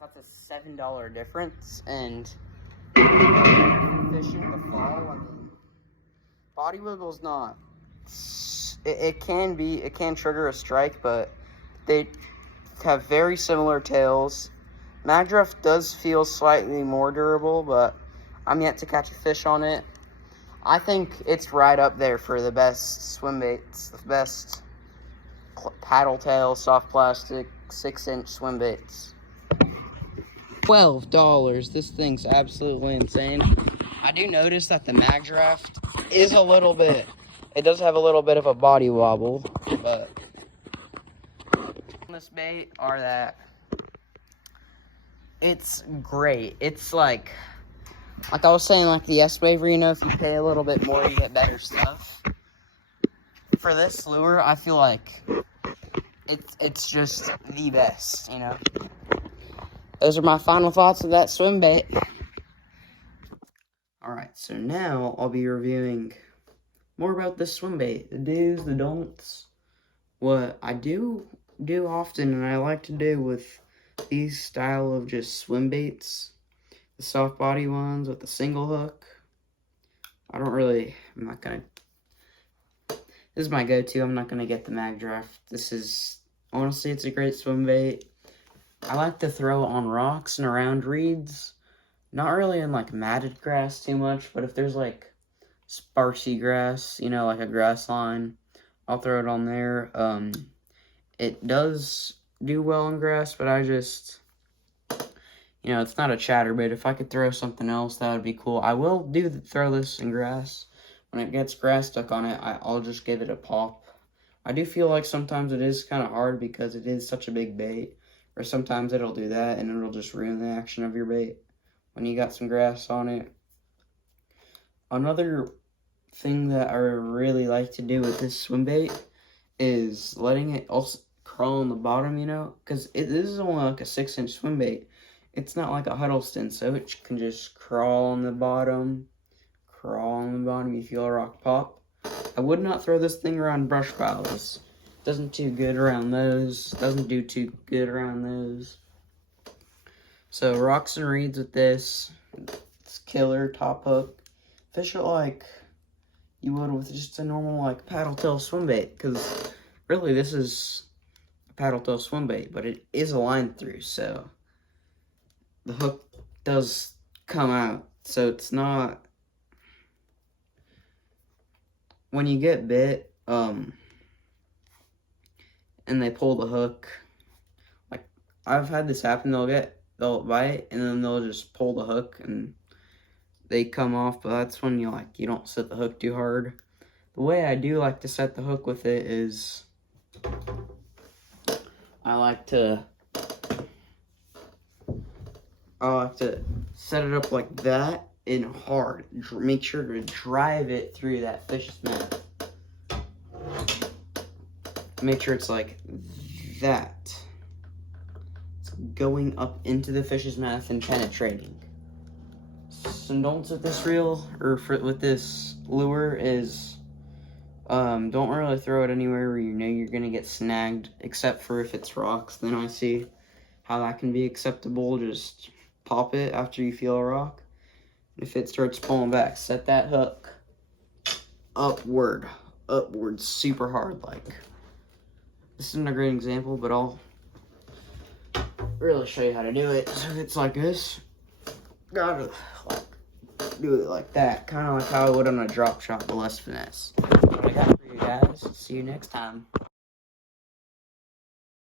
That's a $7 difference, and fish in the fall, I mean, body wiggle's not. It can trigger a strike, but they have very similar tails. Magdraft does feel slightly more durable, but I'm yet to catch a fish on it. I think it's right up there for the best swim baits, the best paddle tail, soft plastic, 6-inch swim baits. $12. This thing's absolutely insane. I do notice that the Magdraft is a little bit, it does have a little bit of a body wobble, but on this bait are that it's great. It's like I was saying, like the S-Waver, you know, if you pay a little bit more, you get better stuff. For this lure, I feel like it's just the best, you know. Those are my final thoughts of that swim bait. Alright, so now I'll be reviewing more about this swim bait. The do's, the don'ts. What I do often, and I like to do with these style of just swim baits, the soft body ones with the single hook. This is my go-to. I'm not gonna get the Magdraft. Honestly, it's a great swim bait. I like to throw it on rocks and around reeds. Not really in like matted grass too much, but if there's like sparsy grass, you know, like a grass line, I'll throw it on there. It does do well in grass, but I just, you know, it's not a chatterbait. If I could throw something else, that would be cool. I will throw this in grass. When it gets grass stuck on it, I'll just give it a pop. I do feel like sometimes it is kind of hard because it is such a big bait. Or sometimes it'll do that and it'll just ruin the action of your bait when you got some grass on it. Another thing that I really like to do with this swim bait is letting it also crawl on the bottom, you know, because this is only like a 6-inch swim bait. It's not like a Huddleston, so it can just crawl on the bottom. You feel a rock pop. I would not throw this thing around brush piles. Doesn't do good around those. Doesn't do too good around those. So rocks and reeds with this. It's killer top hook. Fish it like you would with just a normal like paddle tail swim bait, because really this is a paddle tail swim bait, but it is a line through, so the hook does come out. So it's not, when you get bit, and they pull the hook, like I've had this happen, they'll bite and then they'll just pull the hook and they come off, but that's when you don't set the hook too hard. The way I do like to set the hook with it is I like to set it up like that and hard. Make sure to drive it through that fish's mouth. Make sure it's like that. It's going up into the fish's mouth and penetrating. Some don'ts with this reel, with this lure is, don't really throw it anywhere where you know you're gonna get snagged, except for if it's rocks. Then I see how that can be acceptable. Just pop it after you feel a rock. If it starts pulling back, set that hook upward super hard. Like, this isn't a great example, but I'll really show you how to do it. So it's like this. Gotta do it like that, kind of like how I would on a drop shot, but less finesse. That's what I got for you guys. See you next time.